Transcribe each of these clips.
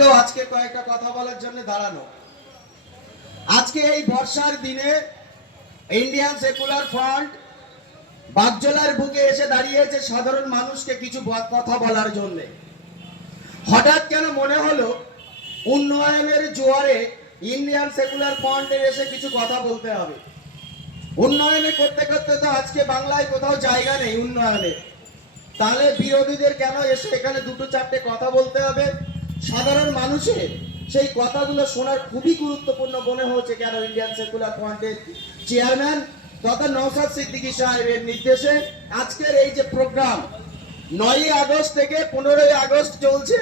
আপনাদেরকেও আজকে কয়েকটা কথা বলার জন্য দাঁড়ানো। আজকে এই বর্ষার দিনে ইন্ডিয়ান সেকুলার ফ্রন্ট বাগজলার বুকে এসে দাঁড়িয়েছে সাধারণ মানুষকে কিছু কথা বলার জন্য। হঠাৎ কেন মনে হলো উন্নয়নের জোয়ারে ইন্ডিয়ান সেকুলার ফ্রন্টের এসে কিছু কথা বলতে হবে? উন্নয়নে করতে করতে তো আজকে বাংলায় কোথাও জায়গা নেই উন্নয়নে। তাহলে বিরোধীদের কেন এসে এখানে দুটো চারটে কথা বলতে হবে? সাধারণ মানুষের সেই কথাগুলো শোনার খুবই গুরুত্বপূর্ণ মনে হচ্ছে কেন ইন্ডিয়ান সেকুলার ফ্রন্টের চেয়ারম্যান তথা নৌসাদ সিদ্দিকী সাহেবের নির্দেশে আজকের এই যে প্রোগ্রাম নয়ই আগস্ট থেকে পনেরোই আগস্ট চলছে।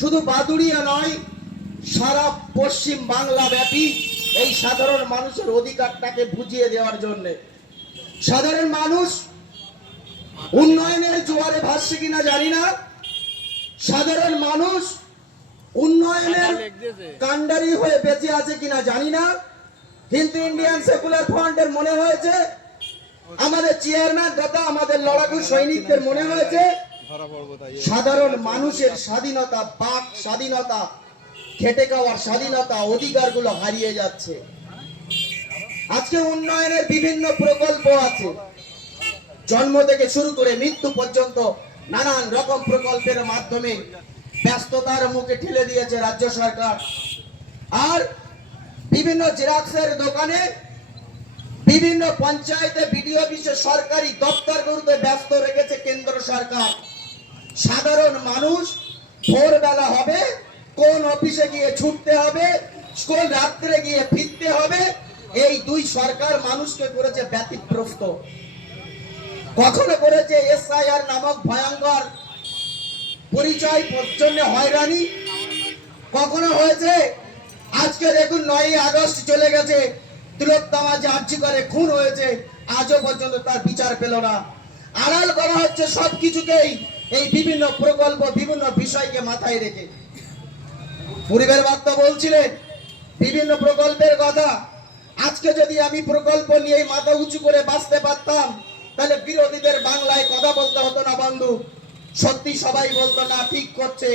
শুধু বাদুড়িয়া নয়, সারা পশ্চিম বাংলা ব্যাপী এই সাধারণ মানুষের অধিকারটাকে বুঝিয়ে দেওয়ার জন্য। সাধারণ মানুষ উন্নয়নের জোয়ারে ভাসছে কিনা জানি না। সাধারণ মানুষ উন্নয়নের কাণ্ডারি হয়ে বেঁচে আছে কিনা জানি না। কিন্তু ইন্ডিয়ান সেকুলার ফ্রন্টের মনে হয়েছে। আমাদের চেয়ারম্যান তথা আমাদের লড়াকু সৈনিকদের মনে হয়েছে। সাধারণ মানুষের স্বাধীনতা বাক স্বাধীনতা খেটে খাওয়ার স্বাধীনতা অধিকারগুলো হারিয়ে যাচ্ছে। আজকে উন্নয়নের বিভিন্ন প্রকল্প আছে। জন্ম থেকে শুরু করে মৃত্যু পর্যন্ত নানান রকম প্রকল্পের মাধ্যমে ব্যস্ততার মুখে ঠেলে দিয়েছে রাজ্য সরকার। আর বিভিন্ন জেরাক্সের দোকানে বিভিন্ন পঞ্চায়েতে বিডিও অফিসে সরকারি দপ্তরগুলোতে ব্যস্ত রেখেছে কেন্দ্র সরকার। সাধারণ মানুষ, ভোরবেলা হবে, কোন অফিসে গিয়ে ছুটতে হবে, কোন রাত্রে গিয়ে ফিরতে হবে, এই দুই সরকার মানুষকে করেছে ব্যতিগ্রস্ত কখনো করেছে এসআইআর নামক ভয়ঙ্কর পরিচয় জন্য হয়রানি। কখনো হয়েছে? আজকে দেখুন নয়ই আগস্ট চলে গেছে। তিলোত্তমা যে আর্জি করে খুন হয়েছে, আজও পর্যন্ত তার বিচার পেল না। আড়াল করা হচ্ছে সব কিছুকেই এই বিভিন্ন প্রকল্প, বিভিন্ন বিষয়কে মাথায় রেখে। পরিবার বার্তা বলছিলেন, বিভিন্ন প্রকল্পের কথা। আজকে যদি আমি প্রকল্প নিয়ে মাথা উঁচু করে বাঁচতে পারতাম, তাহলে বিরোধীদের বাংলায় কথা বলতে হতো না, বন্ধু। সত্যি সবাই বলতো, না, ঠিক করছে।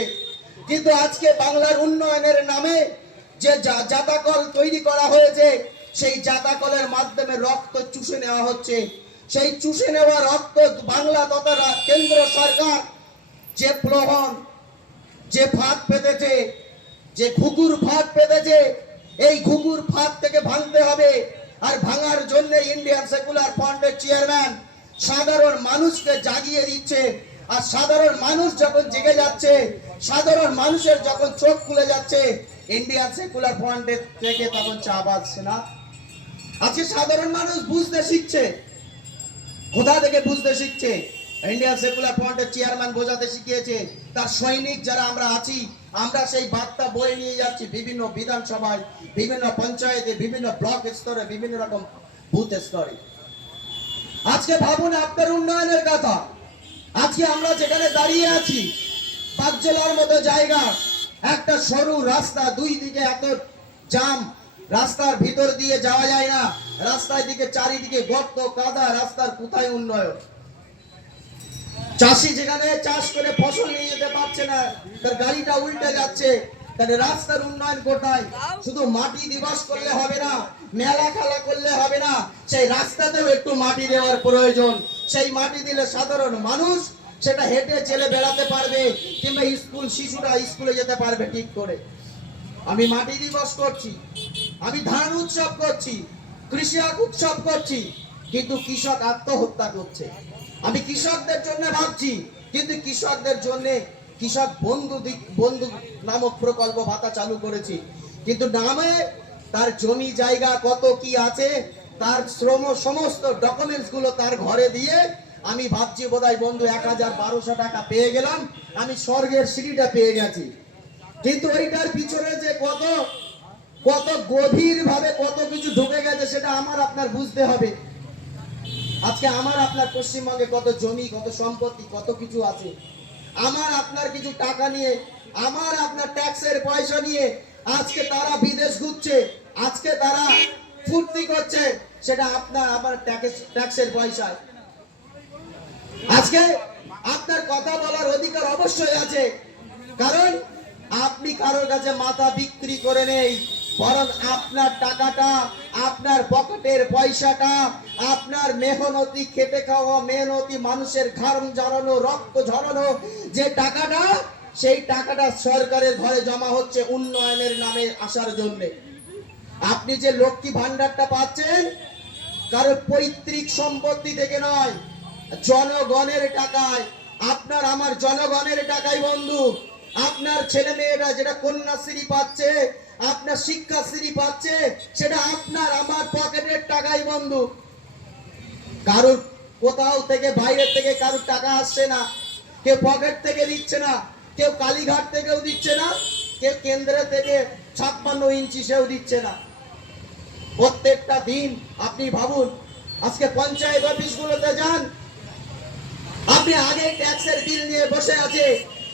কিন্তু আজকে বাংলার উন্নয়নের নামে যে জাতাকল তৈরি করা হয়েছে, সেই জাতাকলের মাধ্যমে রক্ত চুষে নেওয়া হচ্ছে। সেই চুষে নেওয়া রক্ত বাংলা তথা কেন্দ্র সরকার যে প্রহন যে ফাঁদ পেতেছে, যে ঘুঘুর ফাঁদ পেতেছে, এই ঘুঘুর ফাঁদ থেকে ভাঙতে হবে। আর ভাঙার জন্য ইন্ডিয়ান সেকুলার ফ্রন্টের চেয়ারম্যান সাধারণ মানুষকে জাগিয়ে দিচ্ছে। আর সাধারণ মানুষ যখন জেগে যাচ্ছে, সাধারণ মানুষের যখন চোখ খুলে যাচ্ছে ইন্ডিয়ান সেকুলার ফ্রন্টের থেকে তখন চা বাজছে না। আজকে সাধারণ মানুষ বুঝতে শিখছে। কোথা থেকে বুঝতে শিখছে? ইন্ডিয়ান সেকুলার ফ্রন্টের চেয়ারম্যান বোঝাতে শিখিয়েছে। তার সৈনিক যারা আমরা আছি, আমরা সেই বার্তা বয়ে নিয়ে যাচ্ছি বিভিন্ন বিধানসভায়, বিভিন্ন পঞ্চায়েতে, বিভিন্ন ব্লক স্তরে, বিভিন্ন রকম বুথ স্তরে। আজকে ভাবুন আপনার উন্নয়নের কথা। আজকে আমরা যেখানে দাঁড়িয়ে আছি পাঁচ পাঁচজেলার মতো জায়গা, একটা সরু রাস্তা, দুই দিকে এত জাম, রাস্তার ভিতর দিয়ে যাওয়া যায় না। রাস্তার দিকে চারিদিকে গর্ত, কাদা, রাস্তার কোথায় উন্নয়ন? চাষি যেখানে চাষ করে ফসল নিয়ে যেতে পারছে না, তার গাড়িটা উল্টে যাচ্ছে তাহলে রাস্তার উন্নয়ন কোথায়? শুধু মাটি দিবস করলে হবে না, মেলা খেলা করলে হবে না, সেই রাস্তাতেও একটু মাটি দেওয়ার প্রয়োজন। সেই মাটি দিলে সাধারণ মানুষ সেটা হেঁটে চেলে বেড়াতে পারবে কিংবা স্কুল শিশুরা স্কুলে যেতে পারবে ঠিক করে। আমি মাটি দিবস করছি, আমি ধান উৎসব করছি কৃষক উৎসব করছি, কিন্তু কৃষক আত্মহত্যা করছে। আমি কৃষকদের জন্য ভাবছি, কিন্তু কৃষকদের জন্য কৃষক বন্ধু বন্ধু নামক প্রকল্প ভাতা চালু করেছি। কিন্তু নামে তার জমি জায়গা কত কি আছে তার শ্রম সমস্ত ডকুমেন্টসগুলো তার ঘরে দিয়ে আমি ভাবছি বোধহয় বন্ধু এক হাজার বারোশো টাকা পেয়ে গেলাম, আমি স্বর্গের সিঁড়িটা পেয়ে গেছি। কিন্তু ওইটার পিছনে যে কত কত গভীর ভাবে কত কিছু ঢুকে গেছে সেটা আমার আপনার বুঝতে হবে। আজকে আমার আপনার পশ্চিমবঙ্গে কত জমি, কত সম্পত্তি, কত কিছু আছে। আমার আপনার কিছু টাকা নিয়ে, আমার আপনার ট্যাক্সের পয়সা নিয়ে আজকে তারা বিদেশ ঘুরছে, আজকে তারা ফুর্তি করছে, সেটা আপনার আমার ট্যাক্সের পয়সায় আজকে আপনার কথা বলার অধিকার অবশ্যই আছে। কারণ আপনি কারোর কাছে মাথা বিক্রি করে নেই, বরং আপনার টাকাটা, আপনার পকেটের পয়সাটা, আপনার মেহনতি, খেটে খাওয়া মেহনতি মানুষের ঘাম ঝরানো, রক্ত ঝরানো, যে টাকাটা, সেই টাকাটা সরকারের ঘরে জমা হচ্ছে উন্নয়নের নামে আসার জন্যে। আপনি যে লক্ষ্মী ভান্ডারটা পাচ্ছেন, কারও পৈতৃক সম্পত্তি থেকে নয়, জনগণের টাকায়। আপনার আমার জনগণের টাকায়, বন্ধু। আপনার ছেলে মেয়েরা যেটা কন্যাশ্রী পাচ্ছে, আপনার শিক্ষাশ্রী পাচ্ছে, সেটা আপনার আমার পকেটের টাকায়, বন্ধু। কারোর কোথাও থেকে বাইরের থেকে কারোর টাকা আসছে না। কেউ পকেট থেকে দিচ্ছে না, কেউ কালীঘাট থেকেও দিচ্ছে না, কেউ কেন্দ্র থেকে ছাপ্পান্ন ইঞ্চি সেও দিচ্ছে না। প্রত্যেকটা দিন আপনি ভাবুন, আজকে পঞ্চায়েত অফিসগুলোতে যান, আপনি আগে ট্যাক্সের বিল নিয়ে বসে আছে,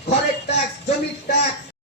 ঘরের ট্যাক্স জমির ট্যাক্স